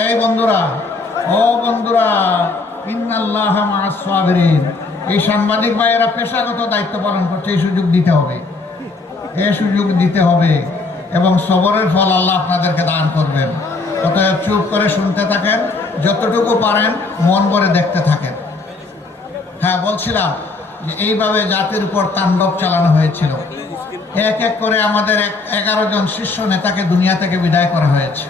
এই বন্ধুরা, ও বন্ধুরা, ইন্নাল্লাহা মা'আস সাবিরিন। এই সাংবাদিক ভাইয়েরা পেশাগত দায়িত্ব পালন করছে, এই সুযোগ দিতে হবে, এই সুযোগ দিতে হবে এবং সবরের ফল আল্লাহ আপনাদেরকে দান করবেন। অতএব চুপ করে শুনতে থাকেন, যতটুকু পারেন মন ভরে দেখতে থাকেন। হ্যাঁ, বলছিলাম যে এইভাবে জাতির উপর তাণ্ডব চালানো হয়েছিল। এক এক করে আমাদের 11 জন শীর্ষ নেতাকে দুনিয়া থেকে বিদায় করা হয়েছে।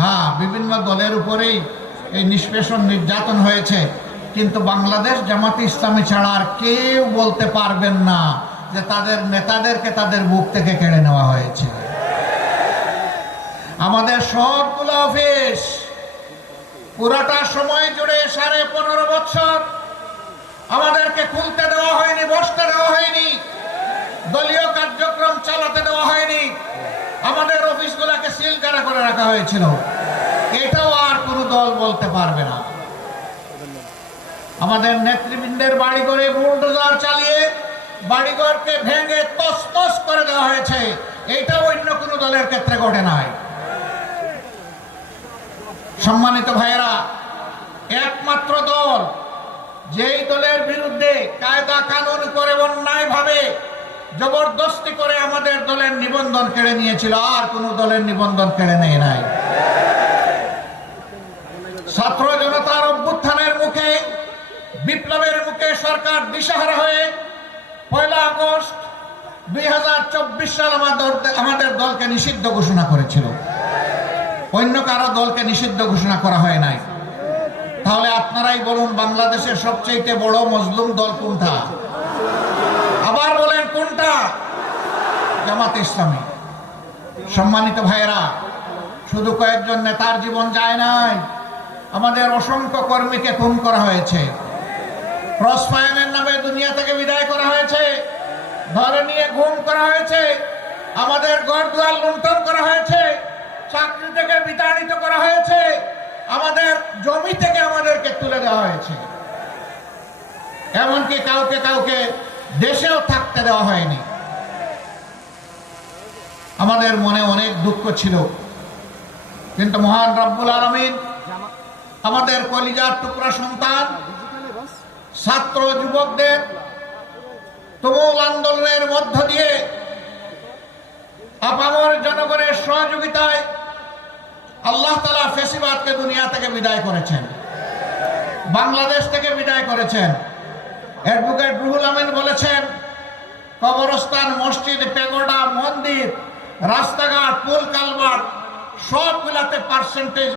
হ্যাঁ, বিভিন্ন দলের উপরেই এই নিষ্পেষণ নির্যাতন হয়েছে, কিন্তু বাংলাদেশ জামাতে ইসলামী ছাড়া আর কেউ বলতে পারবেন না যে তাদের নেতাদেরকে তাদের বুক থেকে কেড়ে নেওয়া হয়েছে। আমাদের সবগুলো অফিস পুরাটা সময় জুড়ে 15.5 বছর আমাদেরকে খুলতে দেওয়া হয়নি, বসতে দেওয়া হয়নি, দলীয় কার্যক্রম চালাতে দেওয়া হয়নি, আমাদের অফিসগুলোকে সিল করে রাখা হয়েছিল। এটাও আর কোনো দল বলতে পারবে না। আমাদের নেতৃবৃন্দের বাড়িঘরে বুলডোজার চালিয়ে বাড়িঘরকে ভেঙে তছনছ করে দেওয়া হয়েছে। এটাও অন্য কোনো দলের ক্ষেত্রে ঘটে নাই। সম্মানিত ভাইয়েরা, একমাত্র দল যেই দলের বিরুদ্ধে কায়দা কানুন করে অন্যায় ভাবে জবরদস্তি করে আমাদের দলের নিবন্ধন কেড়ে নিয়েছিল, আর কোন দলের নিবন্ধন কেড়ে নেয় নাই। ছাত্র জনতার অভ্যুত্থানের মুখে, বিপ্লবের মুখে সরকার দিশাহারা হয়ে 1 আগস্ট 2024 সাল আমাদের দলকে নিষিদ্ধ ঘোষণা করেছিল। অন্য কারো দলকে নিষিদ্ধ ঘোষণা করা হয় নাই। তাহলে আপনারাই বলুন, বাংলাদেশের সবচেয়ে বড় মজলুম দল কোনটা? আবার বলেন কোনটা? জামাতে ইসলামী। সম্মানিত ভাইয়েরা, শুধু কয়েকজন নেতার জীবন যায় নাই, আমাদের অসংখ্য কর্মীকে খুন করা হয়েছে, ক্রসফায়ারের নামে দুনিয়া থেকে বিদায় করা হয়েছে, ধরে নিয়ে গুম করা হয়েছে, আমাদের ঘরদুয়ার লুণ্ঠন করা হয়েছে, চাকরি থেকে বিতাড়িত করা হয়েছে, আমাদের জমি থেকে আমাদেরকে তুলে দেওয়া হয়েছে, এমনকি কাউকে কাউকে দেশেও থাকতে দেওয়া হয়নি। আমাদের মনে অনেক দুঃখ ছিল, কিন্তু মহান রব্বুল আলামিন আমাদের কলিজার টুকরা সন্তান ছাত্র যুবকদের তুমুল আন্দোলনের মধ্য দিয়ে আপামর জনগণের সহযোগিতায় আল্লাহ তাআলা ফ্যাসিবাদকে দুনিয়া থেকে বিদায় করেছেন, বাংলাদেশ থেকে বিদায় করেছেন। অ্যাডভোকেট রুহুল আমিন বলেছেন, কবরস্থান, মসজিদ, পেগোডা, মন্দির, রাস্তাঘাট, পুল কালভার্ট সবগুলাতে পার্সেন্টেজ